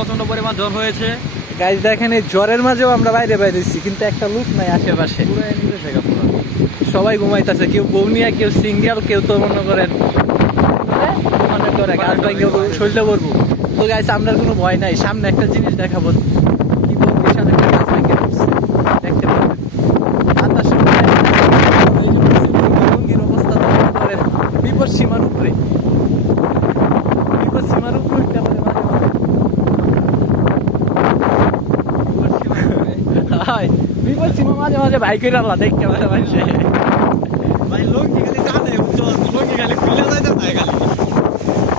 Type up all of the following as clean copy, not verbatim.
প্রচন্ড পরিমাণ জ্বর হয়েছে। গাইস দেখেন এই জ্বরের মাঝেও আমরা বাইরে বাইরেছি, কিন্তু একটা লোক নাই আশেপাশে। পুরো এনে থেকে পুরো সবাই ঘুমাইতেছে, কেউ বউ নিয়ে, কেউ সিঙ্গেল, কেউ তো মনে করেন অনেক করে গাছ ভাঙে শরীরটা করবো। তো গাইস আমরা কোনো ভয় নাই, সামনে একটা জিনিস দেখাবো, কি বলবো, বিশাল একটা গাছ ভাঙে পড়ছে, দেখতে পাবেন। বাতাসের মধ্যে এই যে লুঙ্গির অবস্থা তো মনে করেন বিপদ সীমার উপরে, বিপদ সীমার উপরে উঠতে পারে মাঝে মাঝে। হাই, বিপদ সীমা মাঝে মাঝে বাইকের আল্লাহ দেখতে মাঝে মাঝে ভাই লঙ্গি খালি টানে, বুঝছো, লঙ্গি খালি খুলে যায় না তাই খালি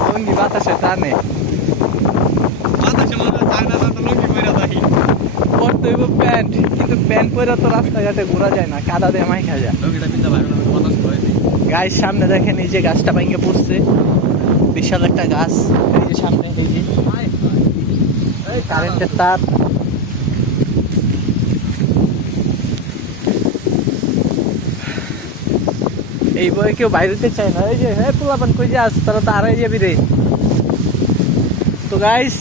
লুঙ্গি বাতাসে টানে, বাতাসে মনে হয় চায় না তো লঙ্গি পরে যায়। পরতে হইব প্যান্ট, কিন্তু প্যান্ট পরে তো রাস্তাঘাটে ঘোরা যায় না, কাদা দিয়ে মাইখা যায়। লঙ্গিটা পিন্দা ভাই বাতাস করে দিই। গাছ সামনে দেখেন, এই যে গাছটা ভেঙে পড়ছে, বিশাল একটা গাছ, এই যে সামনে, এই যে কারেন্টের তার। এই বয়ে কেউ বাইরেতে চায় না, এই যে হ্যাঁ পোলাপান কই যে আস, তারা তো আড়াই যাবি রে। তো গাইস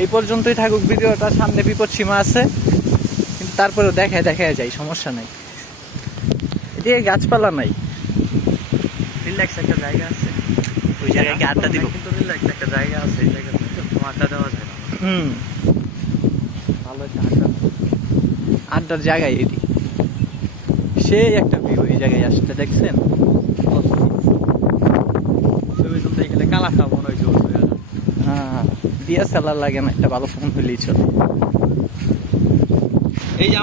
এই পর্যন্তই থাকুক ভিডিওটা, সামনে বিপদ সীমা আছে, কিন্তু তারপরেও দেখায় দেখায় যায়, সমস্যা নাই, এদিকে গাছপালা নাই, রিল্যাক্স একটা জায়গা আছে, ওই জায়গায় গিয়ে আড্ডা দিব। কিন্তু রিল্যাক্স একটা জায়গা আছে, এই জায়গাতে আড্ডা দেওয়া যায় না। ভালো একটা আড্ডা, আড্ডার জায়গায় এটি, সেই একটা ভিউ এই জায়গায় আসতে দেখছেন। ছবি তুলতে গেলে কালা খাবো মনে হয়েছে। হ্যাঁ, ডিএসএলআর লাগে না, একটা ভালো ফোন হলেই চলে। এই যে